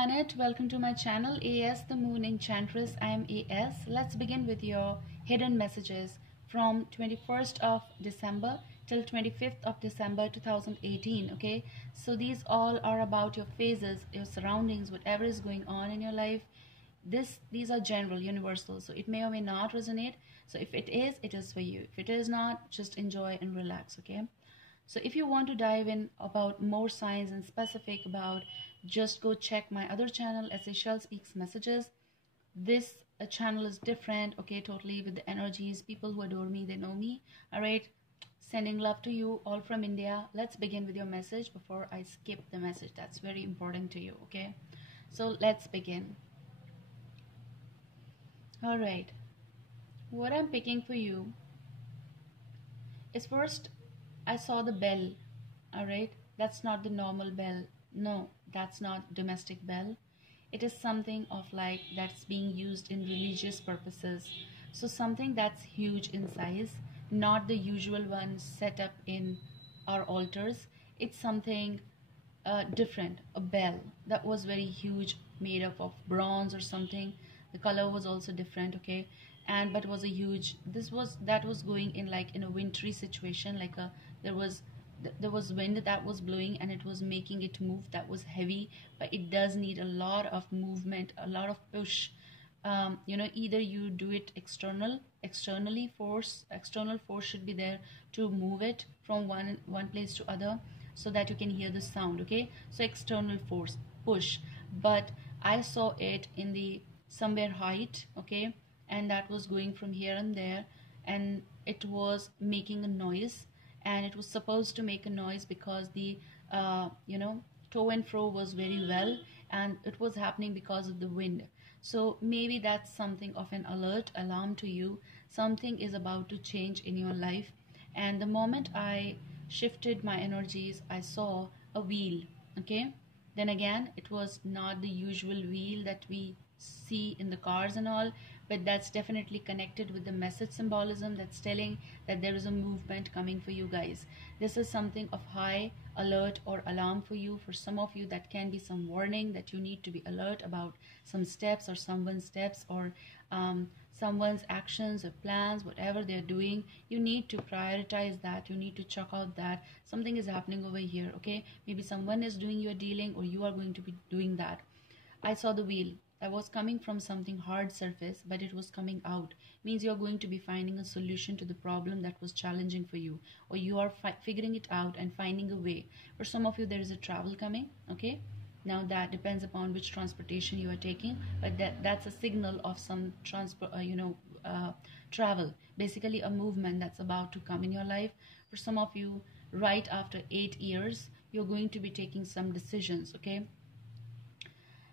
planet, welcome to my channel AS the Moon Enchantress. I am AS. Let's begin with your hidden messages from 21st of December till 25th of December 2018. Okay, so these all are about your phases, your surroundings, whatever is going on in your life. These are general, universal, so it may or may not resonate. So if it is for you. If it is not, just enjoy and relax. Okay, so if you want to dive in about more signs and specific about, just go check my other channel, Essential Speaks Messages. This channel is different, okay, totally with the energies. People who adore me, they know me. All right, sending love to you all from India. Let's begin with your message before I skip the message that's very important to you. Okay, so let's begin. All right, what I'm picking for you is, first I saw the bell. All right, that's not the normal bell. No, that's not domestic bell. It is something of like that's being used in religious purposes. So something that's huge in size, not the usual one set up in our altars. It's something different, a bell that was very huge, made up of bronze or something. The color was also different, okay, and but was a huge, that was going in like in a wintry situation, like a there was wind that was blowing and it was making it move. That was heavy, but it does need a lot of movement, a lot of push. Either you do it external force, external force should be there to move it from one place to other, so that you can hear the sound. Okay, so external force, push. But I saw it in the somewhere height, okay, and that was going from here and there, and it was making a noise. And it was supposed to make a noise because the to and fro was very well, and it was happening because of the wind. So maybe that's something of an alert, alarm to you. Something is about to change in your life. And the moment I shifted my energies, I saw a wheel. Okay, then again, it was not the usual wheel that we see in the cars and all, but that's definitely connected with the message symbolism that's telling that there is a movement coming for you guys. This is something of high alert or alarm for you. For some of you, that can be some warning that you need to be alert about some steps or someone's steps, or someone's actions or plans, whatever they're doing. You need to prioritize that. You need to check out that something is happening over here. Okay, maybe someone is doing your dealing, or you are going to be doing that. I saw the wheel that was coming from something hard surface, but it was coming out. Means you're going to be finding a solution to the problem that was challenging for you, or you are figuring it out and finding a way. For some of you, there is a travel coming. Okay, now that depends upon which transportation you are taking, but that's a signal of some travel, basically a movement that's about to come in your life. For some of you, right after 8 years, you're going to be taking some decisions. Okay,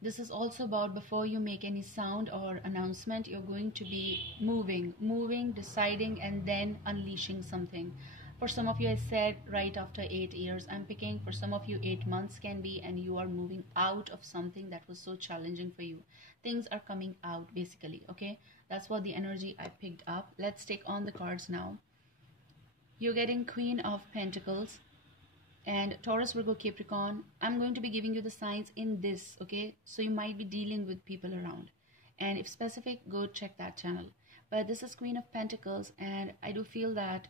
this is also about, before you make any sound or announcement, you're going to be moving, deciding, and then unleashing something. For some of you, I said right after 8 years. I'm picking, for some of you, 8 months can be, and you are moving out of something that was so challenging for you. Things are coming out, basically. Okay, that's what the energy I picked up. Let's take on the cards now. You're getting Queen of Pentacles and Taurus, Virgo, Capricorn. I'm going to be giving you the signs in this. Okay, so you might be dealing with people around, and if specific, go check that channel. But this is Queen of Pentacles, and I do feel that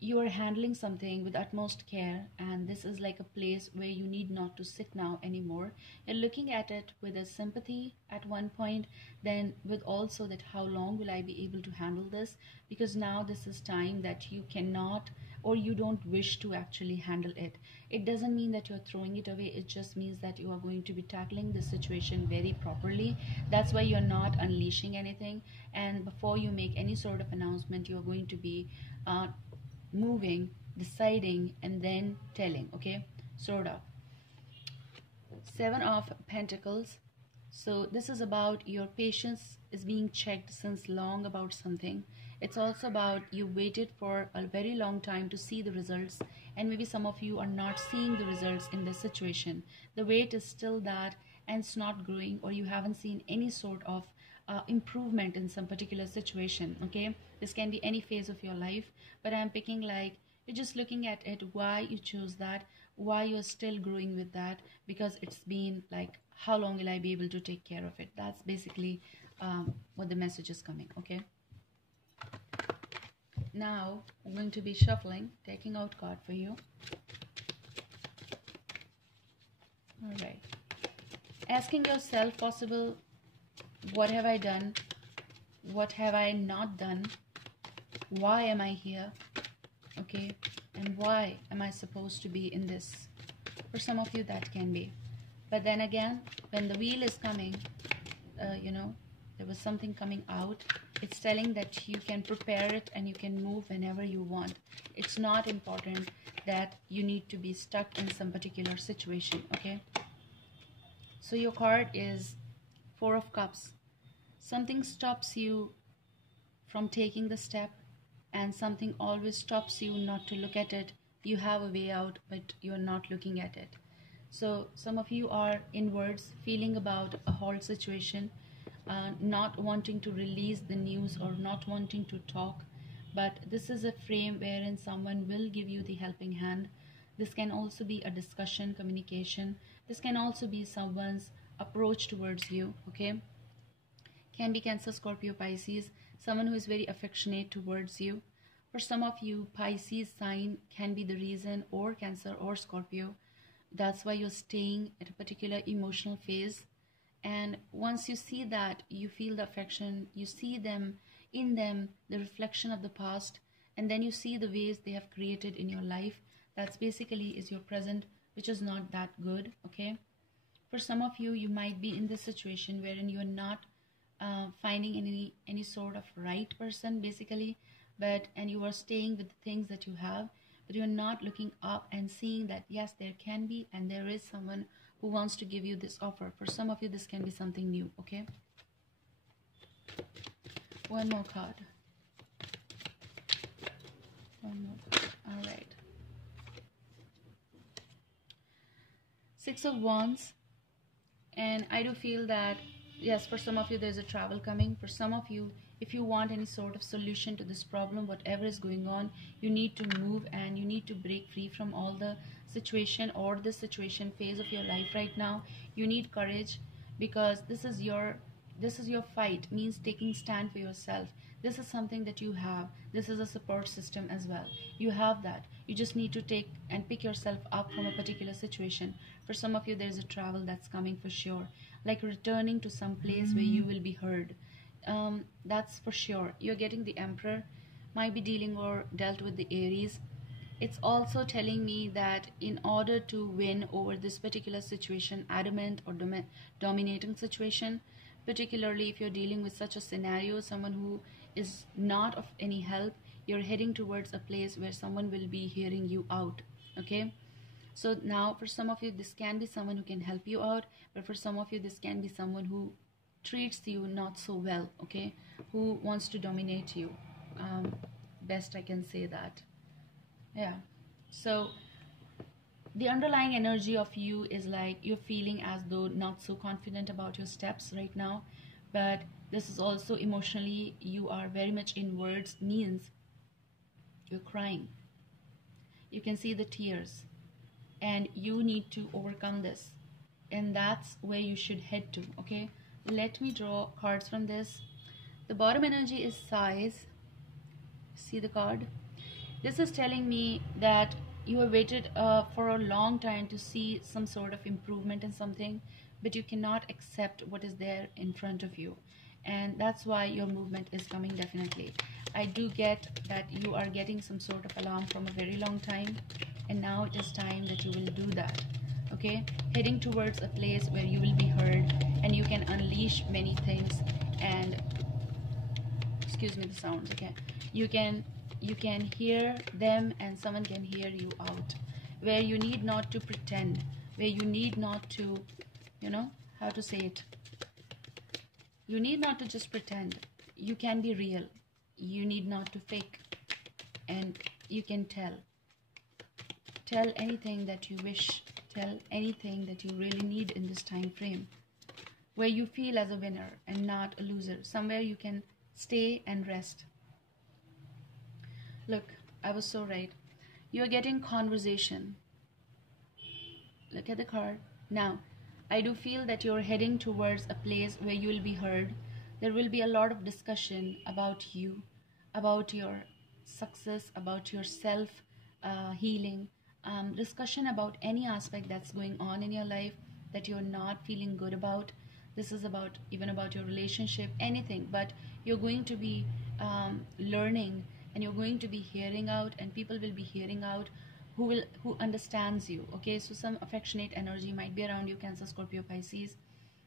you are handling something with utmost care, and this is like a place where you need not to sit now anymore. You're looking at it with a sympathy at one point, then with also that how long will I be able to handle this, because now this is time that you cannot, or you don't wish to actually handle it. It doesn't mean that you're throwing it away. It just means that you are going to be tackling the situation very properly. That's why you're not unleashing anything. And before you make any sort of announcement, you're going to be moving, deciding, and then telling. Okay, sort of. 7 of Pentacles. So this is about your patience is being checked since long about something. It's also about you waited for a very long time to see the results, and maybe some of you are not seeing the results in this situation. The wait is still that, and it's not growing, or you haven't seen any sort of improvement in some particular situation. Okay, this can be any phase of your life, but I'm picking like you're just looking at it, why you chose that, why you're still growing with that, because it's been like, how long will I be able to take care of it? That's basically what the message is coming. Okay, now I'm going to be shuffling, taking out card for you. All right, asking yourself possible, what have I done, what have I not done, why am I here, okay, and why am I supposed to be in this? For some of you that can be, but then again, when the wheel is coming, you know, there was something coming out. It's telling that you can prepare it and you can move whenever you want. It's not important that you need to be stuck in some particular situation. Okay, so your card is Four of Cups. Something stops you from taking the step, and something always stops you not to look at it. You have a way out, but you're not looking at it. So some of you are inwards, feeling about a whole situation, not wanting to release the news or not wanting to talk. But this is a frame wherein someone will give you the helping hand. This can also be a discussion, communication. This can also be someone's approach towards you. Okay, can be Cancer, Scorpio, Pisces, someone who is very affectionate towards you. For some of you, Pisces sign can be the reason, or Cancer or Scorpio. That's why you're staying at a particular emotional phase. And once you see that, you feel the affection, you see them, in them, the reflection of the past, and then you see the ways they have created in your life. That's basically is your present, which is not that good. Okay, for some of you, you might be in this situation wherein you're not finding any sort of right person basically, and you are staying with the things that you have, but you're not looking up and seeing that yes, there can be and there is someone who wants to give you this offer. For some of you, this can be something new. Okay, one more card, one more card. All right, Six of Wands. And I do feel that yes, for some of you there's a travel coming. For some of you, if you want any sort of solution to this problem, whatever is going on, you need to move and you need to break free from all the situation or the situation phase of your life right now. You need courage, because this is your fight, means taking stand for yourself. This is something that you have. This is a support system as well. You have that. You just need to take and pick yourself up from a particular situation. For some of you, there's a travel that's coming for sure, like returning to some place where you will be heard. That's for sure. You're getting the Emperor, might be dealing or dealt with the Aries. It's also telling me that in order to win over this particular situation, adamant or dominating situation, particularly if you're dealing with such a scenario, someone who is not of any help, you're heading towards a place where someone will be hearing you out. Okay, so now for some of you, this can be someone who can help you out, but for some of you, this can be someone who treats you not so well. Okay, who wants to dominate you. Best I can say that. Yeah, so the underlying energy of you is like you're feeling as though not so confident about your steps right now, but this is also emotionally you are very much inwards, means you're crying. You can see the tears and you need to overcome this, and that's where you should head to. Okay, let me draw cards from this. The bottom energy is size. See the card? This is telling me that you have waited for a long time to see some sort of improvement in something, but you cannot accept what is there in front of you. And that's why your movement is coming definitely. I do get that you are getting some sort of alarm from a very long time, and now it is time that you will do that. Okay, heading towards a place where you will be heard and you can unleash many things. And excuse me the sounds. Okay, you can hear them and someone can hear you out, where you need not to pretend, where you need not to, you know how to say it, you need not to just pretend. You can be real. You need not to fake, and you can tell anything that you wish, tell anything that you really need in this time frame, where you feel as a winner and not a loser, somewhere you can stay and rest. Look, I was so right. You're getting conversation. Look at the card. Now, I do feel that you're heading towards a place where you will be heard. There will be a lot of discussion about you, about your success, about your self healing, discussion about any aspect that's going on in your life that you're not feeling good about. This is about even about your relationship, anything, but you're going to be learning, and you're going to be hearing out, and people will be hearing out who understands you. Okay, so some affectionate energy might be around you, Cancer, Scorpio, Pisces,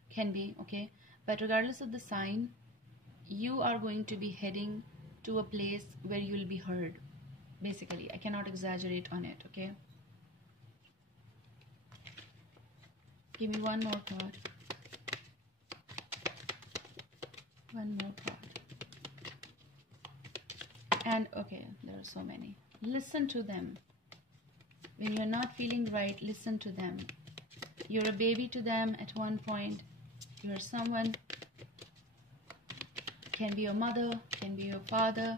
can be. Okay, but regardless of the sign, you are going to be heading to a place where you'll be heard. Basically, I cannot exaggerate on it. Okay, give me one more card. One more card. And okay, there are so many. Listen to them. When you're not feeling right, listen to them. You're a baby to them at one point. You're someone, can be your mother, can be your father,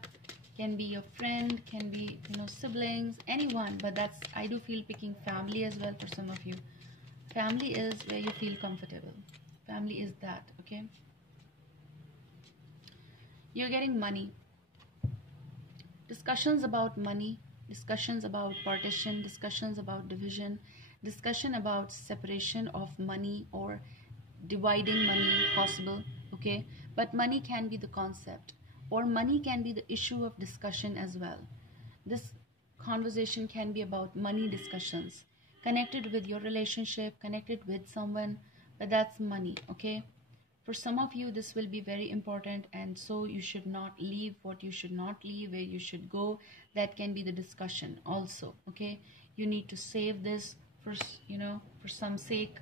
can be your friend, can be, siblings, anyone. But that's, I do feel picking family as well for some of you. Family is where you feel comfortable. Family is that, okay? You're getting money. Discussions about money, discussions about partition, discussions about division, discussion about separation of money or dividing money possible, okay? But money can be the concept, or money can be the issue of discussion as well. This conversation can be about money discussions, connected with your relationship, connected with someone, but that's money, okay? For some of you, this will be very important, and so you should not leave what you should not leave, where you should go. That can be the discussion also, okay? You need to save this for, for some sake.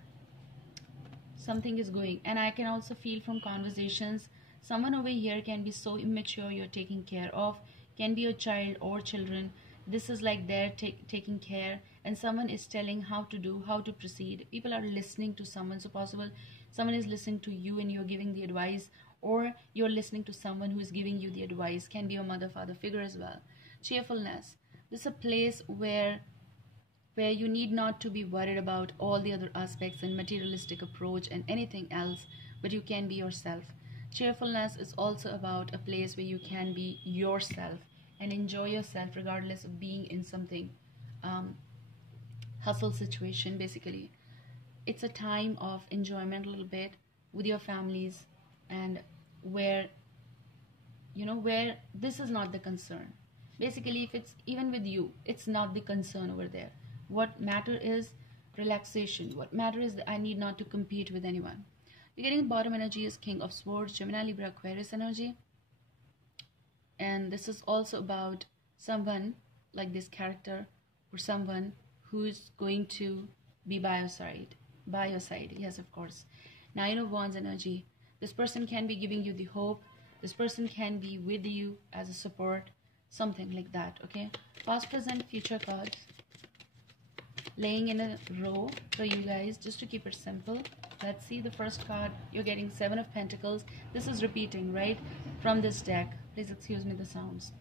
Something is going, and I can also feel from conversations, someone over here can be so immature you're taking care of, can be a child or children. This is like they're taking care, and someone is telling how to do, how to proceed. People are listening to someone, so possible someone is listening to you and you're giving the advice, or you're listening to someone who is giving you the advice. Can be your mother, father figure as well. Cheerfulness. This is a place where you need not to be worried about all the other aspects and materialistic approach and anything else, but you can be yourself. Cheerfulness is also about a place where you can be yourself and enjoy yourself regardless of being in something hustle situation. Basically, it's a time of enjoyment a little bit with your families, and where where this is not the concern. Basically, if it's even with you, it's not the concern over there. What matter is relaxation. What matter is that I need not to compete with anyone. You're getting bottom energy is King of Swords, Gemini, Libra, Aquarius energy. And this is also about someone like this character, or someone who's going to be by your side. By your side, yes, of course. Nine of Wands energy. This person can be giving you the hope. This person can be with you as a support, something like that, okay? Past, present, future cards laying in a row for you guys, just to keep it simple. Let's see the first card. You're getting Seven of Pentacles. This is repeating, right, from this deck. Please excuse me the sounds.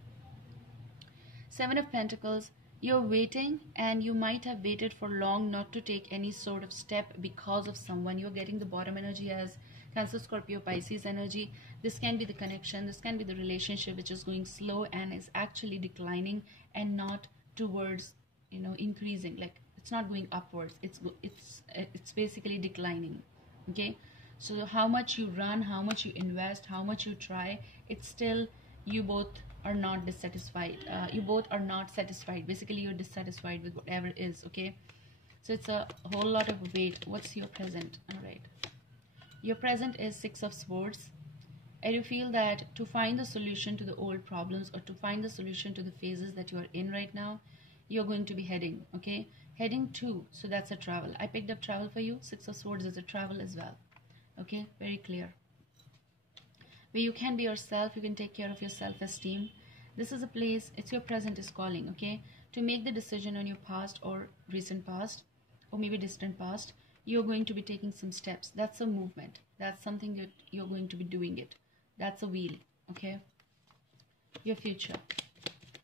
Seven of Pentacles. You're waiting, and you might have waited for long not to take any sort of step because of someone. You're getting the bottom energy as Cancer, Scorpio, Pisces energy. This can be the connection. This can be the relationship which is going slow and is actually declining, and not towards, increasing. Like, it's not going upwards. It's basically declining. Okay, so how much you run, how much you invest, how much you try, it's still, you both are not dissatisfied. You both are not satisfied. Basically, you're dissatisfied with whatever it is. Okay, so it's a whole lot of weight. What's your present? All right, your present is Six of Swords. And you feel that to find the solution to the old problems, or to find the solution to the phases that you are in right now, you're going to be heading, okay? Heading to, so that's a travel. I picked up travel for you. Six of Swords is a travel as well. Okay, very clear. Where you can be yourself, you can take care of your self-esteem. This is a place, it's your present is calling, okay? To make the decision on your past or recent past, or maybe distant past, you're going to be taking some steps. That's a movement. That's something that you're going to be doing it. That's a wheel, okay? Your future.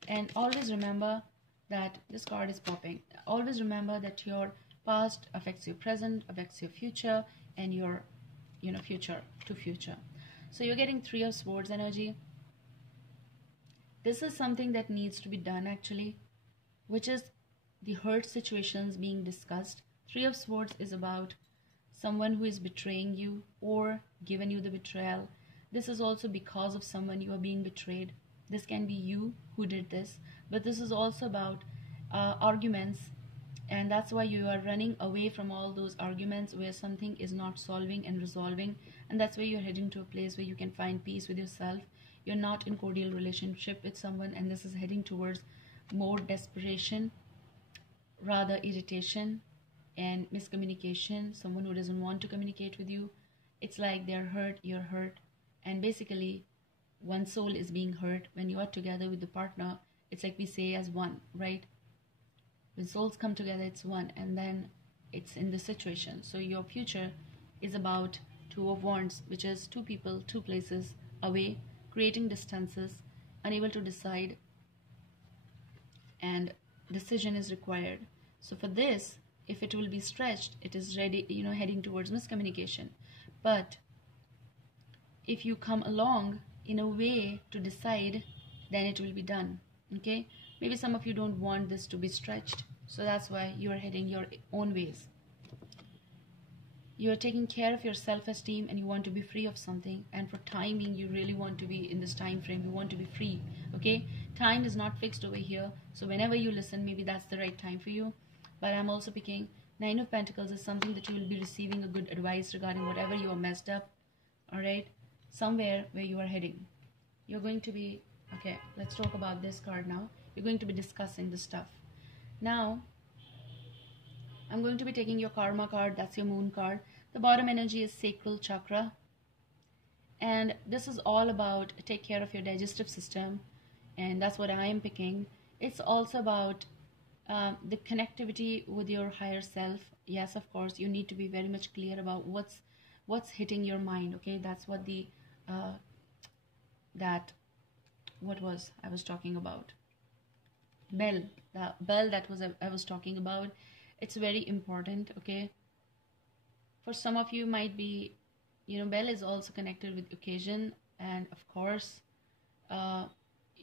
And always remember that this card is popping. Always remember that your past, affects your present, affects your future, and your future to future. So you're getting Three of Swords energy. This is something that needs to be done actually, which is the hurt situations being discussed. Three of Swords is about someone who is betraying you or given you the betrayal. This is also because of someone you are being betrayed. This can be you who did this, but this is also about arguments, and that's why you are running away from all those arguments where something is not solving and resolving, and that's why you're heading to a place where you can find peace with yourself. You're not in cordial relationship with someone, and this is heading towards more desperation, rather irritation and miscommunication. Someone who doesn't want to communicate with you. It's like they're hurt, you're hurt, and basically one soul is being hurt. When you are together with the partner, it's like we say as one, right? When souls come together, it's one, and then it's in the situation. So your future is about Two of Wands, which is two people, two places away, creating distances, unable to decide, and decision is required. So for this, if it will be stretched, it is ready, heading towards miscommunication. But if you come along in a way to decide, then it will be done. Okay, maybe some of you don't want this to be stretched, so that's why you are heading your own ways. You are taking care of your self-esteem, and you want to be free of something, and for timing, you really want to be in this time frame. You want to be free. Okay, time is not fixed over here, so whenever you listen, maybe that's the right time for you. But I'm also picking Nine of Pentacles is something that you will be receiving a good advice regarding whatever you are messed up. All right, somewhere where you are heading, you're going to be okay. Let's talk about this card now. You're going to be discussing this stuff. Now I'm going to be taking your karma card. That's your moon card. The bottom energy is sacral chakra, and this is all about take care of your digestive system, and that's what I am picking. It's also about the connectivity with your higher self. Yes, of course, you need to be very much clear about what's hitting your mind. Okay, that's what the I was talking about. The bell that I was talking about. It's very important. Okay, for some of you might be, bell is also connected with occasion, and of course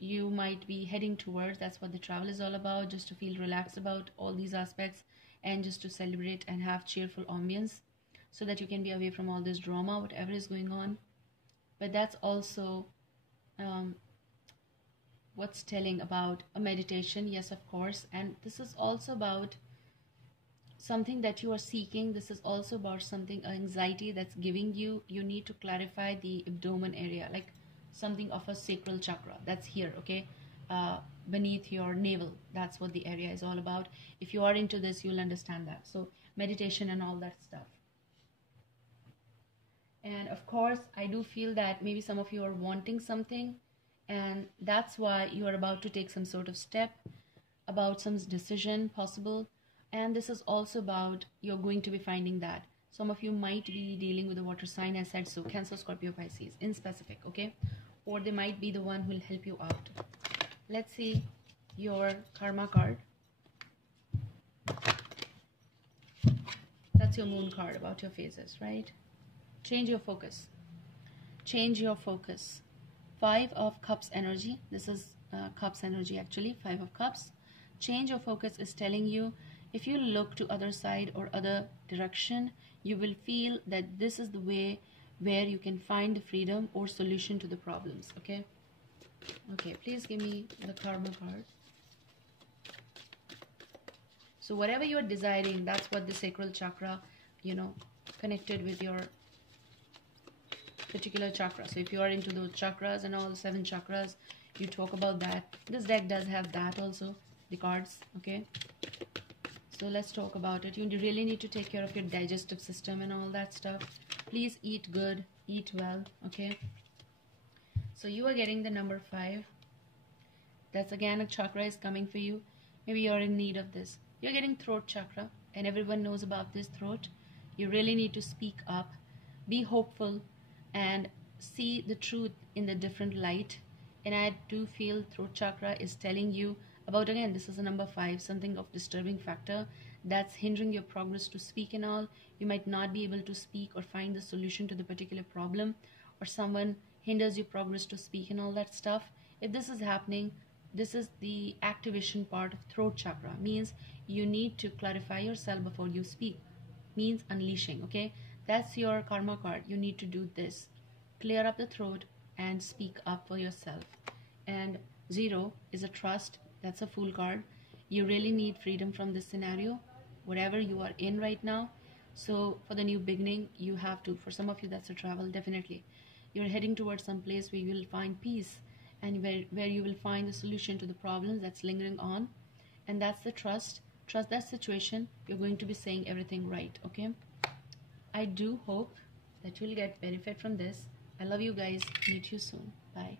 you might be heading towards, that's what the travel is all about, just to feel relaxed about all these aspects, and just to celebrate and have cheerful ambience, so that you can be away from all this drama, whatever is going on. But that's also what's telling about a meditation. Yes, of course, and this is also about something that you are seeking. This is also about something, anxiety that's giving you. You need to clarify the abdomen area, like something of a sacral chakra that's here. Okay, beneath your navel. That's what the area is all about. If you are into this, you'll understand that. So meditation and all that stuff. And of course, I do feel that maybe some of you are wanting something, and that's why you are about to take some sort of step about some decision possible. And this is also about you're going to be finding that. Some of you might be dealing with a water sign, I said so, Cancer, Scorpio, Pisces, in specific, okay? Or they might be the one who will help you out. Let's see your karma card. That's your moon card, about your phases, right? Change your focus. Change your focus. Five of Cups energy. This is Cups energy actually, Five of Cups. Change your focus is telling you, if you look to other side or other direction, you will feel that this is the way where you can find the freedom or solution to the problems. Okay, okay, please give me the karma card. So whatever you are desiring, that's what the sacral chakra, connected with your particular chakra. So if you are into those chakras and all the 7 chakras, you talk about that. This deck does have that also, the cards. Okay, so let's talk about it. You really need to take care of your digestive system and all that stuff. Please eat good, eat well. Okay, so you are getting the number 5. That's again a chakra is coming for you. Maybe you're in need of this. You're getting throat chakra, and everyone knows about this throat. You really need to speak up, be hopeful, and see the truth in the different light. And I do feel throat chakra is telling you about, again, this is a number 5, something of disturbing factor that's hindering your progress to speak and all. You might not be able to speak or find the solution to the particular problem, or someone hinders your progress to speak and all that stuff. If this is happening, this is the activation part of throat chakra. Means you need to clarify yourself before you speak. Means unleashing. Okay, that's your karma card. You need to do this. Clear up the throat and speak up for yourself. And 0 is a trust. That's a Fool card. You really need freedom from this scenario, whatever you are in right now. So for the new beginning, you have to, for some of you that's a travel, definitely you're heading towards some place where you will find peace, and where you will find the solution to the problems that's lingering on. And that's the trust. Trust that situation. You're going to be saying everything right. Okay, I do hope that you'll get benefit from this. I love you guys. Meet you soon. Bye.